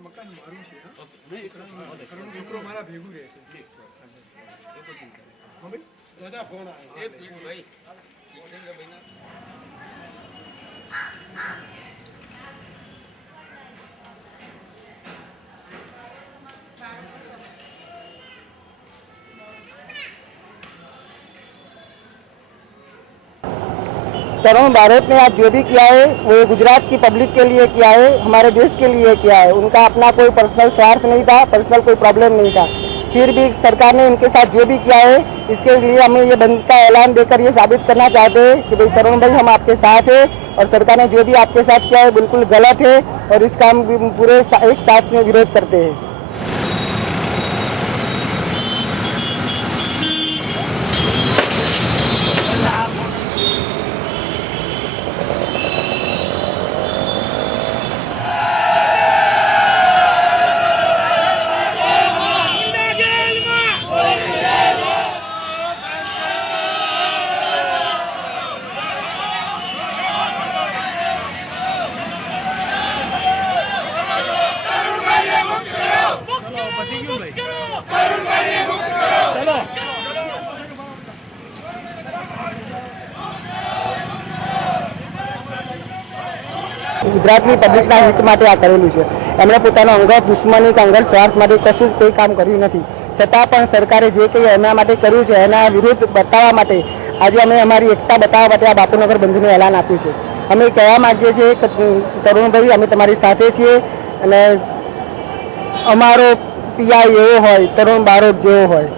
મકાન મારું છે છોકરો મારા ભેગું રહે છે દાદા ફોન ભાઈ तरुण भारत ने आज जो भी किया है वो गुजरात की पब्लिक के लिए किया है, हमारे देश के लिए किया है। उनका अपना कोई पर्सनल स्वार्थ नहीं था, पर्सनल कोई प्रॉब्लम नहीं था। फिर भी सरकार ने इनके साथ जो भी किया है इसके लिए हमें ये बंद का ऐलान देकर ये साबित करना चाहते हैं कि भाई तरुण भाई हम आपके साथ हैं और सरकार ने जो भी आपके साथ किया है बिल्कुल गलत है और इसका हम पूरे एक साथ में विरोध करते हैं। ગુજરાતની પબ્લિકના હિત માટે આ કરેલું છે। એમણે પોતાનો અંગત દુશ્મની કે અંગત સ્વાર્થ માટે કશું જ કોઈ કામ કર્યું નથી, છતાં પણ સરકારે જે કંઈ એમના માટે કર્યું છે એના વિરુદ્ધ બતાવવા માટે આજે અમે અમારી એકતા બતાવવા માટે આ બાપુનગર બંધનું એલાન આપ્યું છે। અમે કહેવા માગીએ છીએ કે તરુણભાઈ અમે તમારી સાથે છીએ અને અમારો પીઆઈ એવો હોય, તરુણ બારોટ જેવો હોય।